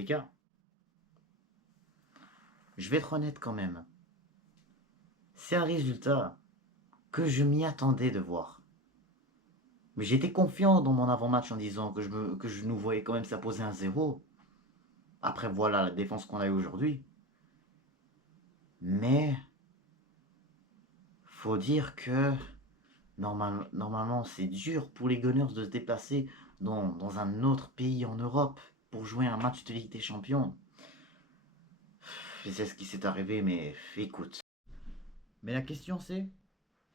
Les gars, je vais être honnête quand même. C'est un résultat que je m'y attendais de voir. Mais j'étais confiant dans mon avant-match en disant que je nous voyais quand même s'imposer un 0. Après, voilà la défense qu'on a eu aujourd'hui. Mais, faut dire que normalement, c'est dur pour les Gunners de se déplacer dans un autre pays en Europe pour jouer un match de Ligue des Champions. C'est ce qui s'est arrivé, mais écoute. Mais la question c'est,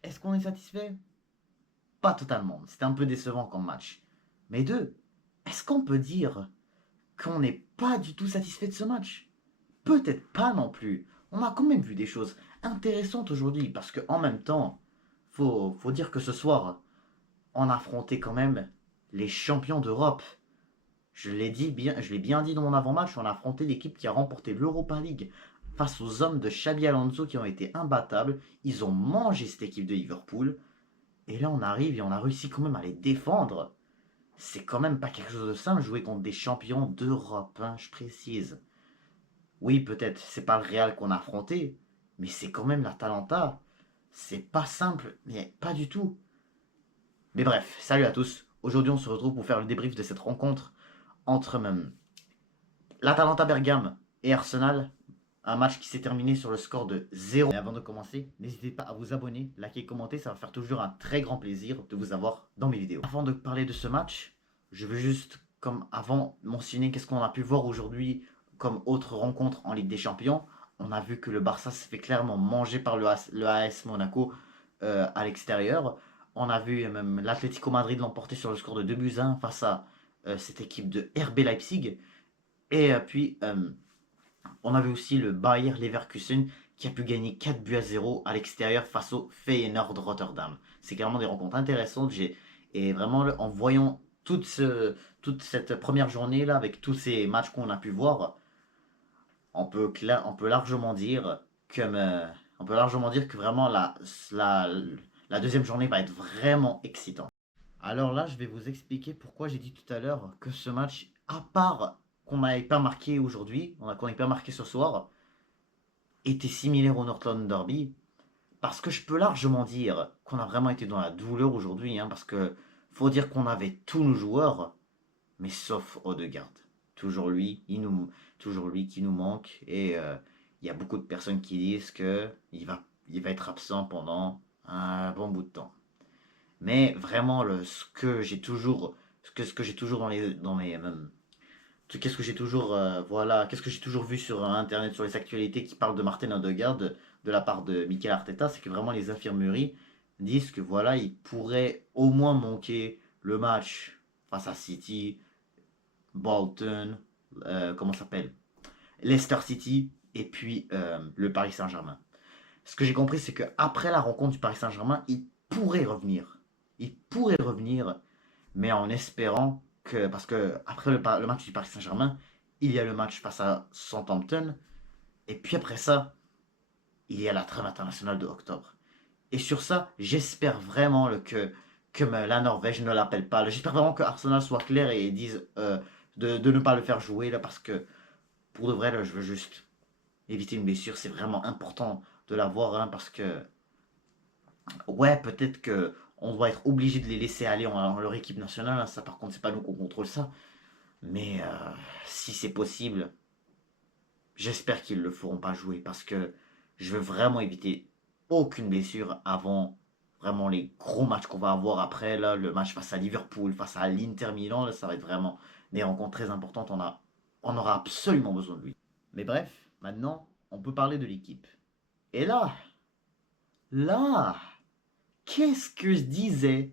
est-ce qu'on est satisfait? Pas totalement. C'était un peu décevant comme match. Mais deux, est-ce qu'on peut dire qu'on n'est pas du tout satisfait de ce match? Peut-être pas non plus. On a quand même vu des choses intéressantes aujourd'hui parce qu'en même temps, faut dire que ce soir, on a affronté quand même les champions d'Europe. Je l'ai bien dit dans mon avant-match, on a affronté l'équipe qui a remporté l'Europa League face aux hommes de Xabi Alonso qui ont été imbattables. Ils ont mangé cette équipe de Liverpool. Et là, on arrive et on a réussi quand même à les défendre. C'est quand même pas quelque chose de simple jouer contre des champions d'Europe, hein, je précise. Oui, peut-être, c'est pas le Real qu'on a affronté, mais c'est quand même l'Atalanta. C'est pas simple, mais pas du tout. Mais bref, salut à tous. Aujourd'hui, on se retrouve pour faire le débrief de cette rencontre entre l'Atalanta Bergame et Arsenal. Un match qui s'est terminé sur le score de 0. Et avant de commencer, n'hésitez pas à vous abonner, liker, commenter, ça va faire toujours un très grand plaisir de vous avoir dans mes vidéos. Avant de parler de ce match, je veux juste, comme avant, mentionner qu'est-ce qu'on a pu voir aujourd'hui comme autre rencontre en Ligue des Champions. On a vu que le Barça s'est fait clairement manger par le AS Monaco à l'extérieur. On a vu même l'Atlético Madrid l'emporter sur le score de 2-1 face à cette équipe de RB Leipzig. Et puis, on avait aussi le Bayer Leverkusen qui a pu gagner 4-0 à l'extérieur face au Feyenoord Rotterdam. C'est clairement des rencontres intéressantes. Et vraiment, en voyant toute cette première journée là, avec tous ces matchs qu'on a pu voir, on peut largement dire que vraiment la deuxième journée va être vraiment excitante. Alors là, je vais vous expliquer pourquoi j'ai dit tout à l'heure que ce match, à part qu'on n'avait pas marqué aujourd'hui, qu'on n'ait pas marqué ce soir, était similaire au Northland Derby. Parce que je peux largement dire qu'on a vraiment été dans la douleur aujourd'hui, hein, parce que faut dire qu'on avait tous nos joueurs, mais sauf Odegaard. Toujours lui, toujours lui qui nous manque, et il y a beaucoup de personnes qui disent que il va être absent pendant un bon bout de temps. Mais vraiment, ce que j'ai toujours dans mes qu'est-ce que j'ai toujours, qu'est-ce que j'ai toujours vu sur Internet, sur les actualités qui parlent de Martin Odegaard de la part de Mikel Arteta, c'est que vraiment les infirmeries disent que voilà, il pourrait au moins manquer le match face à City, Bolton, comment ça s'appelle, Leicester City et puis le Paris Saint-Germain. Ce que j'ai compris, c'est qu'après la rencontre du Paris Saint-Germain, il pourrait revenir. Il pourrait revenir, mais en espérant que, parce que après le match du Paris Saint-Germain, il y a le match face à Southampton, et puis après ça, il y a la trêve internationale de octobre. Et sur ça, j'espère vraiment que la Norvège ne l'appelle pas. J'espère vraiment que Arsenal soit clair et dise de ne pas le faire jouer, là, parce que pour de vrai, là, je veux juste éviter une blessure. C'est vraiment important de l'avoir, hein, parce que, ouais, peut-être que on doit être obligé de les laisser aller en leur équipe nationale, hein. Ça, par contre, c'est pas nous qu'on contrôle ça. Mais si c'est possible, j'espère qu'ils ne le feront pas jouer parce que je veux vraiment éviter aucune blessure avant vraiment les gros matchs qu'on va avoir après. Là, le match face à Liverpool, face à l'Inter Milan, là, ça va être vraiment des rencontres très importantes. On aura absolument besoin de lui. Mais bref, maintenant, on peut parler de l'équipe. Et là, qu'est-ce que je disais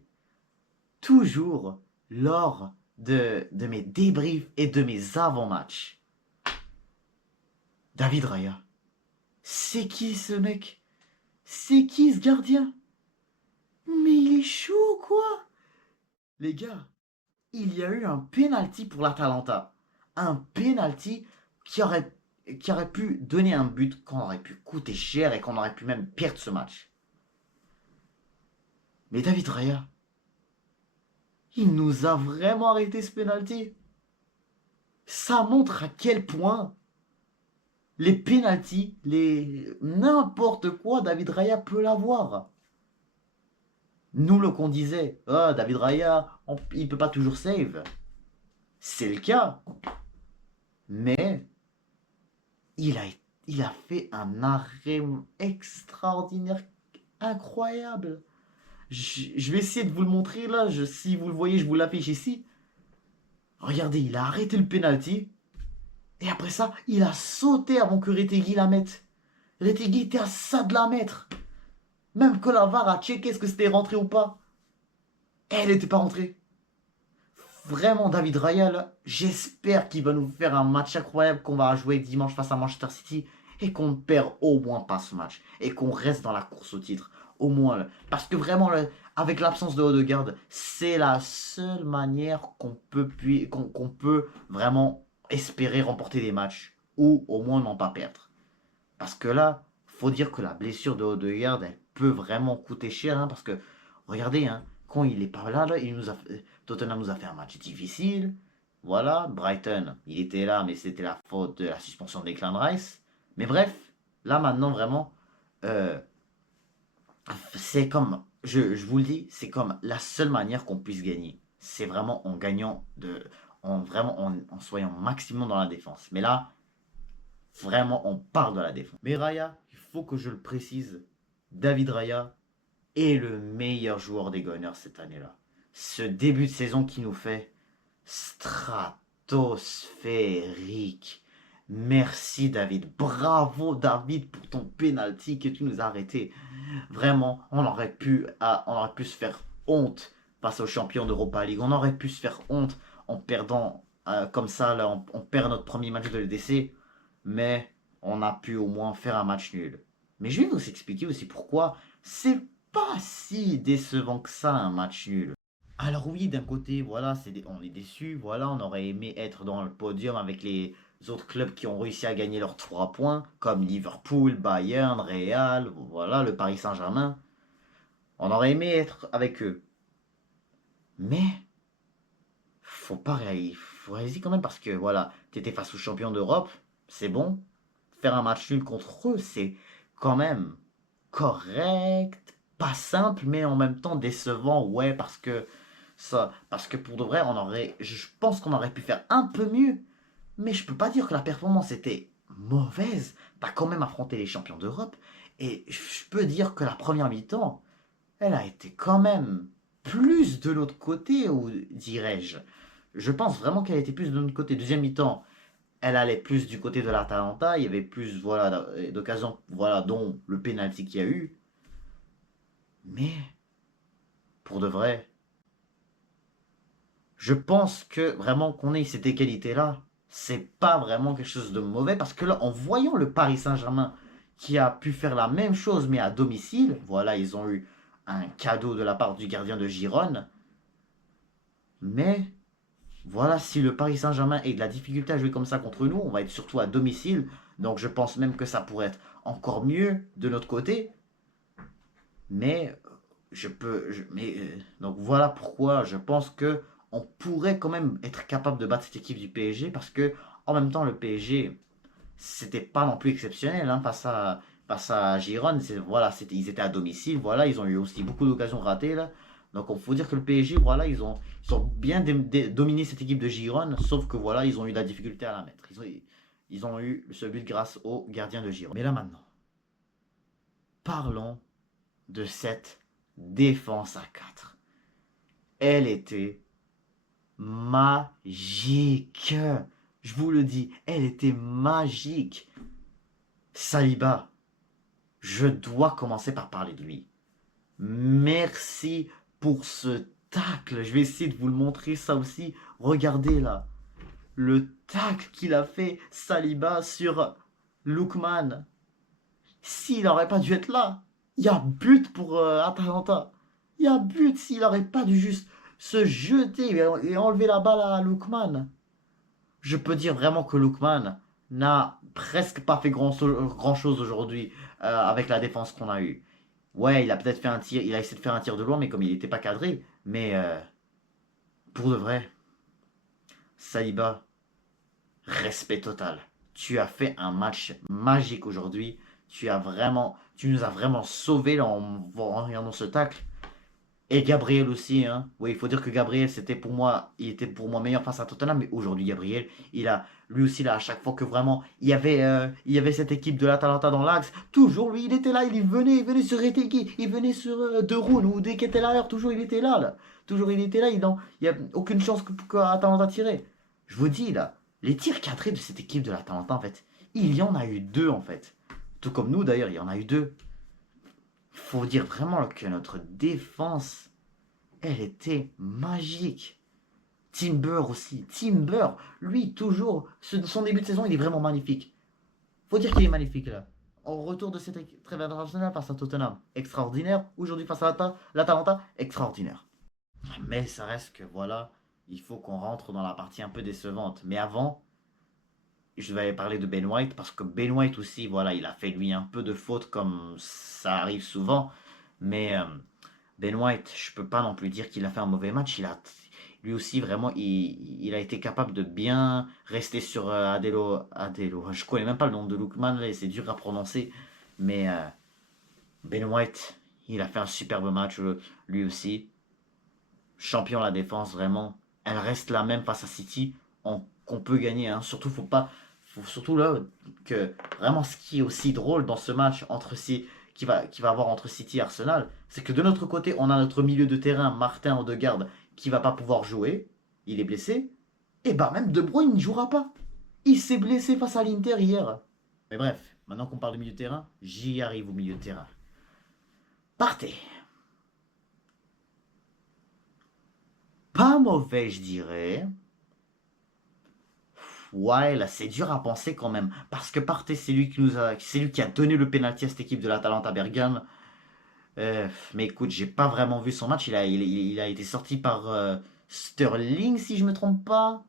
toujours lors de mes débriefs et de mes avant-matchs? David Raya. C'est qui ce mec? C'est qui ce gardien? Mais il est chaud quoi? Les gars, il y a eu un penalty pour l'Atalanta. Un penalty qui aurait, qui aurait pu donner un but qu'on aurait pu coûter cher et qu'on aurait pu même perdre ce match. Mais David Raya, il nous a vraiment arrêté ce penalty. Ça montre à quel point les pénaltys, n'importe quoi, David Raya peut l'avoir. Nous, le qu'on disait, ah, David Raya, il peut pas toujours save. C'est le cas. Mais il a, il a fait un arrêt extraordinaire, incroyable. Je vais essayer de vous le montrer là. Si vous le voyez, je vous l'affiche ici. Regardez, il a arrêté le penalty. Et après ça, il a sauté avant que Retegui la mette. Retegui était à ça de la mettre. Même que la VAR a checké est-ce que c'était rentré ou pas. Et elle n'était pas rentrée. Vraiment, David Raya, là, j'espère qu'il va nous faire un match incroyable qu'on va jouer dimanche face à Manchester City et qu'on ne perd au moins pas ce match et qu'on reste dans la course au titre. Au moins, là. Parce que vraiment, là, avec l'absence de Odegaard, c'est la seule manière qu'on peut vraiment espérer remporter des matchs ou au moins n'en pas perdre. Parce que là, faut dire que la blessure de Odegaard, elle peut vraiment coûter cher. Hein, parce que, regardez, hein, quand il est pas là, Tottenham nous a fait un match difficile. Voilà, Brighton, il était là, mais c'était la faute de la suspension de Declan Rice. Mais bref, là maintenant, vraiment, euh, c'est comme, je vous le dis, c'est comme la seule manière qu'on puisse gagner. C'est vraiment en gagnant, en soyant maximum dans la défense. Mais là, vraiment, on parle de la défense. Mais Raya, il faut que je le précise, David Raya est le meilleur joueur des Gunners cette année-là. Ce début de saison qui nous fait stratosphérique. Merci David. Bravo David pour ton penalty que tu nous as arrêté. Vraiment, on aurait pu se faire honte face aux champions d'Europa League. On aurait pu se faire honte en perdant comme ça. Là, on perd notre premier match de l'EDC. Mais on a pu au moins faire un match nul. Mais je vais vous expliquer aussi pourquoi c'est pas si décevant que ça un match nul. Alors oui, d'un côté, voilà, on est déçu, voilà, on aurait aimé être dans le podium avec les autres clubs qui ont réussi à gagner leurs 3 points, comme Liverpool, Bayern, Real, voilà, le Paris Saint-Germain. On aurait aimé être avec eux. Mais faut réaliser quand même parce que voilà, t'étais face aux champions d'Europe, c'est bon. Faire un match nul contre eux, c'est quand même correct, pas simple, mais en même temps décevant, ouais, parce que pour de vrai, je pense qu'on aurait pu faire un peu mieux, mais je peux pas dire que la performance était mauvaise. T'as quand même affronté les champions d'Europe, et je peux dire que la première mi-temps, elle a été quand même plus de l'autre côté, ou dirais-je. Je pense vraiment qu'elle était plus de notre côté. Deuxième mi-temps, elle allait plus du côté de l'Atalanta. Il y avait plus voilà, d'occasions, voilà, dont le penalty qu'il y a eu. Mais, pour de vrai, je pense que vraiment qu'on ait cette égalité-là, c'est pas vraiment quelque chose de mauvais. Parce que là, en voyant le Paris Saint-Germain qui a pu faire la même chose, mais à domicile, voilà, ils ont eu un cadeau de la part du gardien de Gironne. Mais voilà, si le Paris Saint-Germain ait de la difficulté à jouer comme ça contre nous, on va être surtout à domicile. Donc je pense même que ça pourrait être encore mieux de notre côté. Mais donc voilà pourquoi je pense que on pourrait quand même être capable de battre cette équipe du PSG parce que en même temps le PSG c'était pas non plus exceptionnel hein, face à Gironne. Voilà, ils étaient à domicile. Voilà, ils ont eu aussi beaucoup d'occasions ratées là. Donc il faut dire que le PSG, voilà, ils ont bien dominé cette équipe de Gironne, sauf que voilà, ils ont eu de la difficulté à la mettre. Ils ont eu ce but grâce au gardien de Gironne. Mais là maintenant, parlons de cette défense à 4. Elle était magique. Je vous le dis, elle était magique. Saliba, je dois commencer par parler de lui. Merci pour ce tacle. Je vais essayer de vous le montrer ça aussi. Regardez là. Le tacle qu'il a fait Saliba sur Lookman. S'il n'aurait pas dû être là, il y a but pour Atalanta. Il y a but s'il n'aurait pas dû juste se jeter et enlever la balle à Lookman. Je peux dire vraiment que Lookman n'a presque pas fait grand chose aujourd'hui avec la défense qu'on a eue. Ouais, il a peut-être fait un tir, il a essayé de faire un tir de loin, mais comme il n'était pas cadré. Mais pour de vrai, Saliba, respect total. Tu as fait un match magique aujourd'hui. Tu nous as vraiment sauvés là, en regardant ce tacle. Et Gabriel aussi, hein. Oui, il faut dire que Gabriel, il était pour moi meilleur face à Tottenham, mais aujourd'hui, Gabriel, lui aussi, là, à chaque fois que vraiment, il y avait cette équipe de l'Atalanta dans l'axe, toujours, lui, il était là, il venait sur Retegui, il venait sur De Roon, ou dès qu'il était là, toujours, il était là, là. Toujours, il était là, il n'y a aucune chance que Atalanta tirait. Je vous dis, là, les tirs cadrés de cette équipe de l'Atalanta, en fait, il y en a eu deux, en fait. Tout comme nous, d'ailleurs, il y en a eu deux. Faut dire vraiment que notre défense, elle était magique. Timber aussi. Timber, lui, toujours, son début de saison, il est vraiment magnifique. Faut dire qu'il est magnifique, là. Au retour de cette trêve internationale face à Tottenham, extraordinaire. Aujourd'hui, face à l'Atalanta, extraordinaire. Mais ça reste que, voilà, il faut qu'on rentre dans la partie un peu décevante. Mais avant, je vais parler de Ben White, parce que Ben White aussi, voilà, il a fait, lui, un peu de fautes, comme ça arrive souvent. Mais Ben White, je peux pas non plus dire qu'il a fait un mauvais match. Lui aussi, vraiment, il a été capable de bien rester sur Adelo. Je connais même pas le nom de Lookman, là, et c'est dur à prononcer. Mais Ben White, il a fait un superbe match, lui aussi. Champion à la défense, vraiment. Elle reste la même face à City, qu'on peut gagner. Hein. Surtout, surtout là, que vraiment ce qui est aussi drôle dans ce match qui va avoir entre City et Arsenal, c'est que de notre côté, on a notre milieu de terrain, Martin Odegaard, qui va pas pouvoir jouer. Il est blessé. Et bah même De Bruyne ne jouera pas. Il s'est blessé face à l'Inter hier. Mais bref, maintenant qu'on parle de milieu de terrain, j'y arrive au milieu de terrain. Partez. Pas mauvais, je dirais. Ouais, là, c'est dur à penser quand même. Parce que Partey, c'est lui qui a donné le pénalty à cette équipe de l'Atalanta Bergame. Mais écoute, j'ai pas vraiment vu son match. Il a été sorti par Sterling, si je me trompe pas.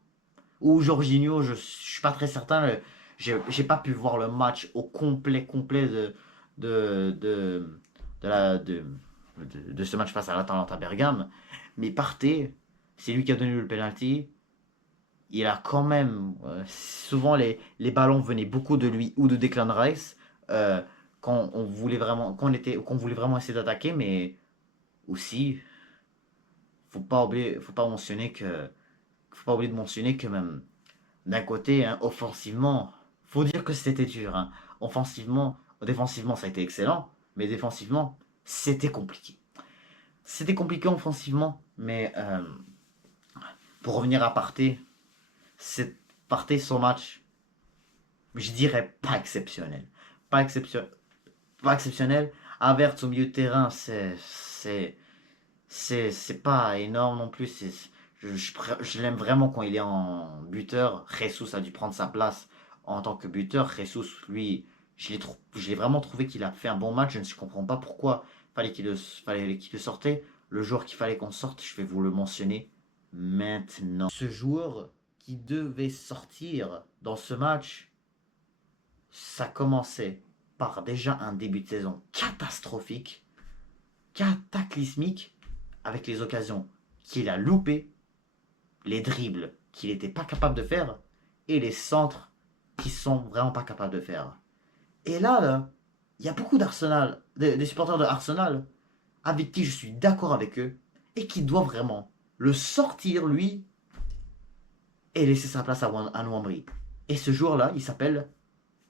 Ou Jorginho, je suis pas très certain. J'ai pas pu voir le match au complet de, de, de, la, de ce match face à l'Atalanta Bergame. Mais Partey, c'est lui qui a donné le penalty. Il a quand même. Souvent, les ballons venaient beaucoup de lui ou de Declan Rice. euh, quand on voulait vraiment, qu'on voulait vraiment essayer d'attaquer, mais aussi, faut pas oublier de mentionner que même d'un côté, hein, offensivement, faut dire que c'était dur. Hein. Défensivement, ça a été excellent, mais défensivement, c'était compliqué. C'était compliqué offensivement, mais pour revenir à Partey, c'est Partey son match, je dirais pas exceptionnel. Pas, exception- Pas exceptionnel. Havertz au milieu de terrain, c'est pas énorme non plus. Je l'aime vraiment quand il est en buteur. Jesus a dû prendre sa place en tant que buteur. Jesus, lui, je l'ai vraiment trouvé qu'il a fait un bon match. Je ne comprends pas pourquoi fallait qu'il le sortait. Le joueur qu'il fallait qu'on sorte, je vais vous le mentionner maintenant. Ce joueur qui devait sortir dans ce match, ça commençait par déjà un début de saison catastrophique, cataclysmique, avec les occasions qu'il a loupées, les dribbles qu'il n'était pas capable de faire, et les centres qui sont vraiment pas capables de faire. Et là, il y a beaucoup des supporters de Arsenal, avec qui je suis d'accord avec eux, et qui doivent vraiment le sortir, lui, et laisser sa place à Nwambri. Et ce joueur-là, il s'appelle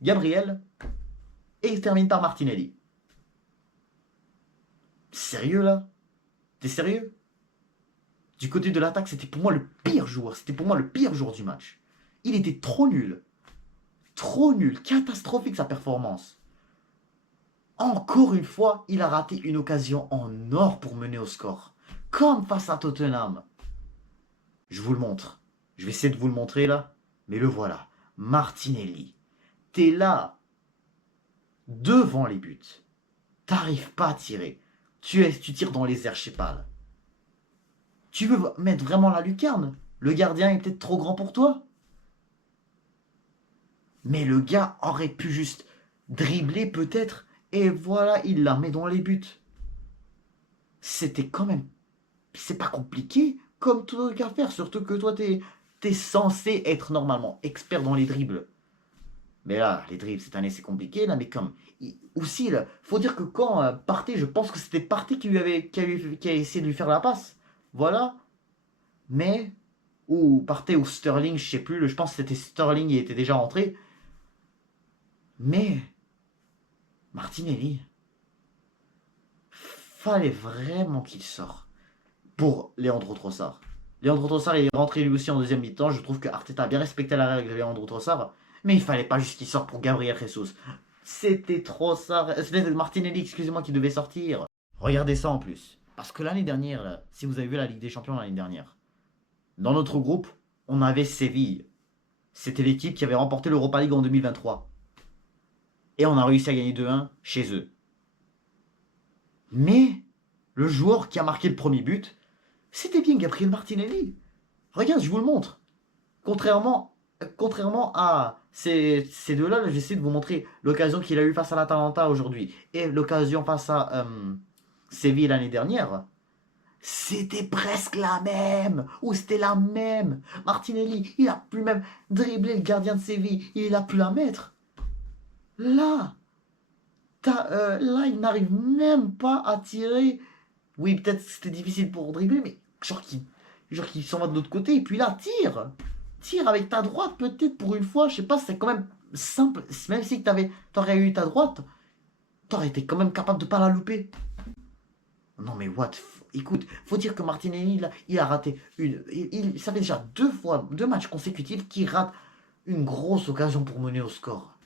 Gabriel, et il termine par Martinelli. Sérieux là? T'es sérieux? Du côté de l'attaque, c'était pour moi le pire joueur. C'était pour moi le pire joueur du match. Il était trop nul. Trop nul. Catastrophique sa performance. Encore une fois, il a raté une occasion en or pour mener au score. Comme face à Tottenham. Je vous le montre. Je vais essayer de vous le montrer là. Mais le voilà. Martinelli. T'es là. Devant les buts. T'arrives pas à tirer. Tu tires dans les airs, je sais pas là. Tu veux mettre vraiment la lucarne? Le gardien est peut-être trop grand pour toi? Mais le gars aurait pu juste dribbler peut-être, et voilà, il la met dans les buts. C'était quand même... C'est pas compliqué comme truc à faire, surtout que toi, t'es censé être normalement expert dans les dribbles. Mais là, les dribbles cette année c'est compliqué là, mais comme aussi là, faut dire que quand Partey, je pense que c'était Partey qui a essayé de lui faire la passe. Voilà. Mais ou Partey ou Sterling, je sais plus, je pense que c'était Sterling, il était déjà rentré. Mais Martinelli, fallait vraiment qu'il sorte pour Leandro Trossard. Leandro Trossard est rentré lui aussi en deuxième mi-temps. Je trouve que Arteta a bien respecté la règle de Leandro Trossard, mais il fallait pas juste qu'il sorte pour Gabriel Jesus. C'était Trossard, c'était Martinelli, excusez-moi, qui devait sortir. Regardez ça en plus. Parce que l'année dernière, là, si vous avez vu la Ligue des Champions l'année dernière, dans notre groupe, on avait Séville. C'était l'équipe qui avait remporté l'Europa League en 2023. Et on a réussi à gagner 2-1 chez eux. Mais le joueur qui a marqué le premier but, c'était bien Gabriel Martinelli. Regarde, je vous le montre. Contrairement à ces deux-là, j'essaie de vous montrer l'occasion qu'il a eu face à l'Atalanta aujourd'hui et l'occasion face à Séville l'année dernière. C'était presque la même, ou c'était la même. Martinelli, il a pu même dribbler le gardien de Séville, il a pu la mettre. Là, là, il n'arrive même pas à tirer. Oui, peut-être que c'était difficile pour dribbler, mais genre qu'il s'en va de l'autre côté, et puis là, tire. Tire avec ta droite, peut-être pour une fois, je sais pas, c'est quand même simple. Même si t'aurais eu ta droite, t'aurais été quand même capable de pas la louper. Non mais what? Écoute, faut dire que Martinelli, là, il a raté ça fait déjà deux matchs consécutifs qu'il rate une grosse occasion pour mener au score.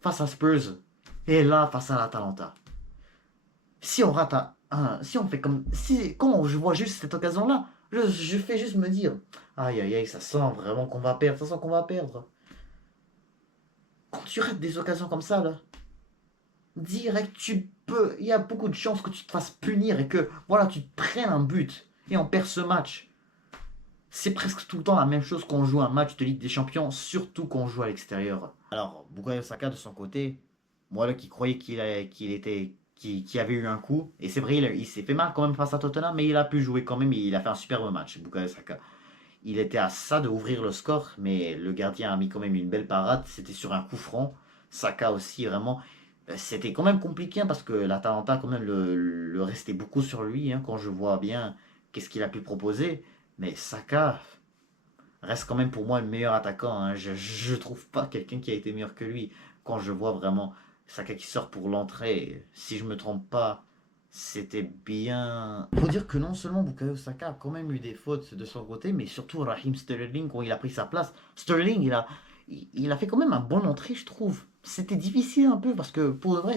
Face à Spurs, et là, face à l'Atalanta. Si on rate si on fait comme, quand je vois juste cette occasion-là, je fais juste me dire, aïe aïe aïe, ça sent vraiment qu'on va perdre, ça sent qu'on va perdre. Quand tu rates des occasions comme ça, là, direct, il y a beaucoup de chances que tu te fasses punir et que, voilà, tu te prennes un but et on perd ce match. C'est presque tout le temps la même chose quand on joue un match de Ligue des Champions, surtout quand on joue à l'extérieur. Alors, Bukayo Saka, de son côté, moi là qui croyais qu'il avait eu un coup, et c'est vrai, il s'est fait mal quand même face à Tottenham, mais il a pu jouer quand même, et il a fait un superbe match, Bukayo Saka. Il était à ça de ouvrir le score, mais le gardien a mis quand même une belle parade, c'était sur un coup franc. Saka aussi, vraiment, c'était quand même compliqué hein, parce que l'Atalanta, quand même, le restait beaucoup sur lui, hein, quand je vois bien qu'est-ce qu'il a pu proposer. Mais Saka reste quand même pour moi le meilleur attaquant. Hein. Je ne trouve pas quelqu'un qui a été meilleur que lui. Quand je vois vraiment Saka qui sort pour l'entrée, si je me trompe pas, c'était bien. Faut dire que non seulement Bukayo Saka a quand même eu des fautes de son côté, mais surtout Raheem Sterling quand il a pris sa place. Sterling, il a fait quand même un bon entrée, je trouve. C'était difficile un peu parce que pour de vrai,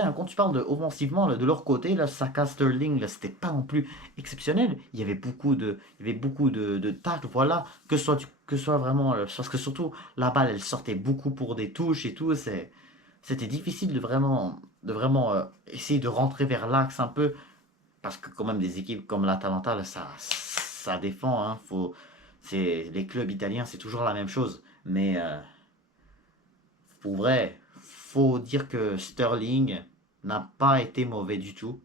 hein, quand tu parles de offensivement là, de leur côté, là, Saka, Sterling, là, c'était pas non plus exceptionnel. Il y avait beaucoup de tacles, voilà. Que ce soit vraiment, parce que surtout la balle, elle sortait beaucoup pour des touches et tout. C'était difficile de vraiment essayer de rentrer vers l'axe un peu parce que quand même des équipes comme l'Atalanta, là, ça défend. Hein, les clubs italiens, c'est toujours la même chose. Mais pour vrai, faut dire que Sterling n'a pas été mauvais du tout.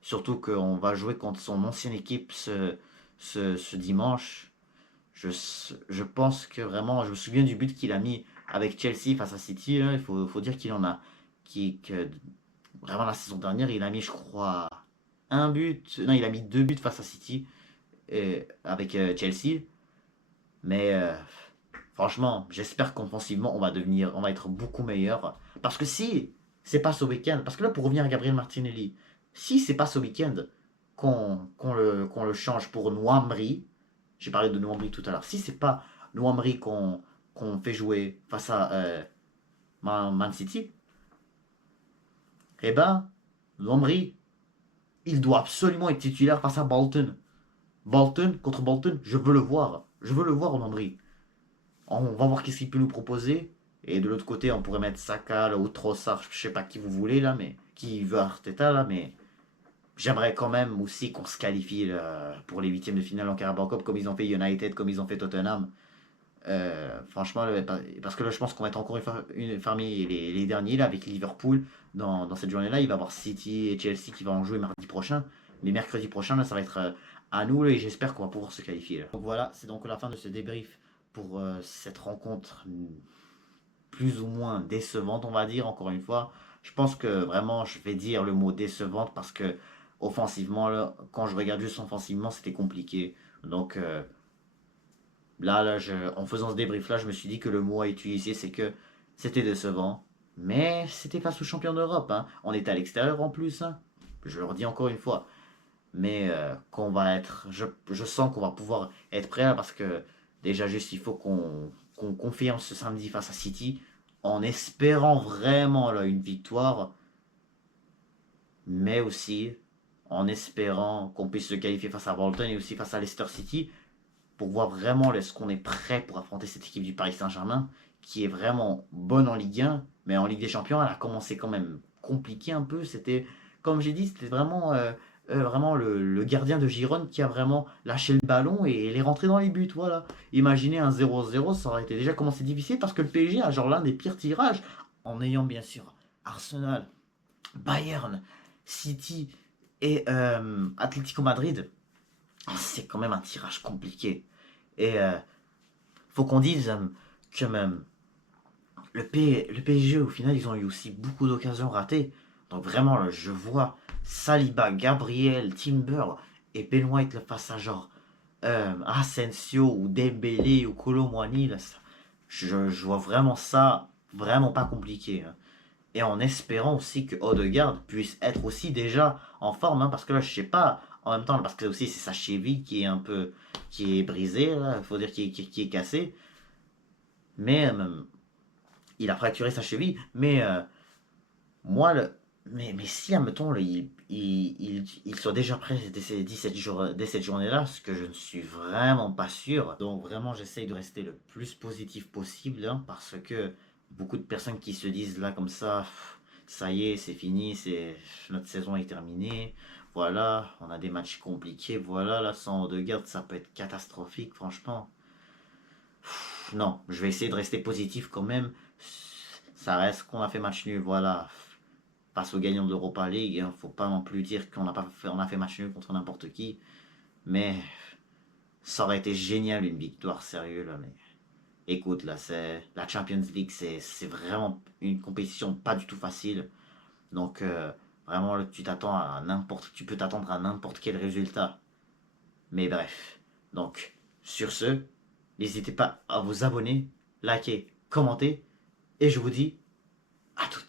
Surtout qu'on va jouer contre son ancienne équipe ce dimanche. Je pense que vraiment, je me souviens du but qu'il a mis avec Chelsea face à City. Là, il faut dire qu'il en a. Que vraiment la saison dernière, il a mis, je crois, un but. Non, il a mis deux buts face à City avec Chelsea. Mais franchement, j'espère qu'offensivement, on va être beaucoup meilleur. Parce que si c'est pas ce week-end, parce que là, pour revenir à Gabriel Martinelli, si c'est pas ce week-end qu'on le change pour Nwamri, j'ai parlé de Nwamri tout à l'heure, si c'est pas Nwamri qu'on fait jouer face à Man City, eh ben, Nwamri, il doit absolument être titulaire face à Bolton. Contre Bolton, je veux le voir. Je veux le voir, Nwamri. On va voir qu'est-ce qu'il peut nous proposer. Et de l'autre côté, on pourrait mettre Saka là, ou Trossard, je sais pas qui vous voulez là, mais qui veut Arteta là, mais j'aimerais quand même aussi qu'on se qualifie là, pour les huitièmes de finale en Carabao Cup comme ils ont fait United, comme ils ont fait Tottenham. Franchement, parce que là, je pense qu'on va être encore parmi les derniers là, avec Liverpool dans cette journée-là. Il va y avoir City et Chelsea qui vont en jouer mardi prochain. Mais mercredi prochain, là, ça va être à nous et j'espère qu'on va pouvoir se qualifier là. Donc voilà, c'est donc la fin de ce débrief pour cette rencontre plus ou moins décevante, on va dire, encore une fois. Je pense que vraiment, je vais dire le mot décevante parce que offensivement, là, quand je regarde juste offensivement, c'était compliqué. Donc en faisant ce débrief-là, je me suis dit que le mot à utiliser, c'est que c'était décevant. Mais c'était face aux champions d'Europe. Hein. On était à l'extérieur en plus. Hein. Je le redis encore une fois. Mais qu'on va être. Je sens qu'on va pouvoir être prêt là parce que déjà, juste, il faut qu'on confirme ce samedi face à City en espérant vraiment là, une victoire. Mais aussi en espérant qu'on puisse se qualifier face à Bolton et aussi face à Leicester City pour voir vraiment est-ce qu'on est prêt pour affronter cette équipe du Paris Saint-Germain qui est vraiment bonne en Ligue 1, mais en Ligue des Champions, elle a commencé quand même compliqué un peu. C'était, comme j'ai dit, c'était vraiment le gardien de Gironde qui a vraiment lâché le ballon et il est rentré dans les buts. Voilà. Imaginez un 0-0, ça aurait été déjà commencé difficile parce que le PSG a genre l'un des pires tirages en ayant bien sûr Arsenal, Bayern, City et Atlético Madrid. C'est quand même un tirage compliqué. Et faut qu'on dise que même le PSG, au final, ils ont eu aussi beaucoup d'occasions ratées. Donc vraiment, là, je vois Saliba, Gabriel, Timber et Ben White là, face à genre Asensio ou Dembélé ou Kolo Muani. Là, je vois vraiment ça vraiment pas compliqué. Hein. Et en espérant aussi que Odegaard puisse être aussi déjà en forme. Hein, parce que là, je sais pas, en même temps, parce que aussi c'est sa cheville qui est un peu qui est brisée, il faut dire qui est cassée. Mais il a fracturé sa cheville. Mais moi, mais si, admettons, il soit déjà prêt dès cette journée-là, ce que je ne suis vraiment pas sûr. Donc vraiment, j'essaye de rester le plus positif possible, hein, parce que beaucoup de personnes qui se disent là comme ça, ça y est, c'est fini, notre saison est terminée. Voilà, on a des matchs compliqués. Voilà, là, sans Odegaard, ça peut être catastrophique, franchement. Non, je vais essayer de rester positif quand même. Ça reste qu'on a fait match nul, voilà. Face aux gagnants d'Europa League, hein, faut pas non plus dire on a fait match nul contre n'importe qui. Mais ça aurait été génial une victoire, sérieux là. Mais écoute, là, c'est la Champions League, c'est vraiment une compétition pas du tout facile. Donc vraiment, là, tu peux t'attendre à n'importe quel résultat. Mais bref. Donc, sur ce, n'hésitez pas à vous abonner, liker, commenter. Et je vous dis à toutes.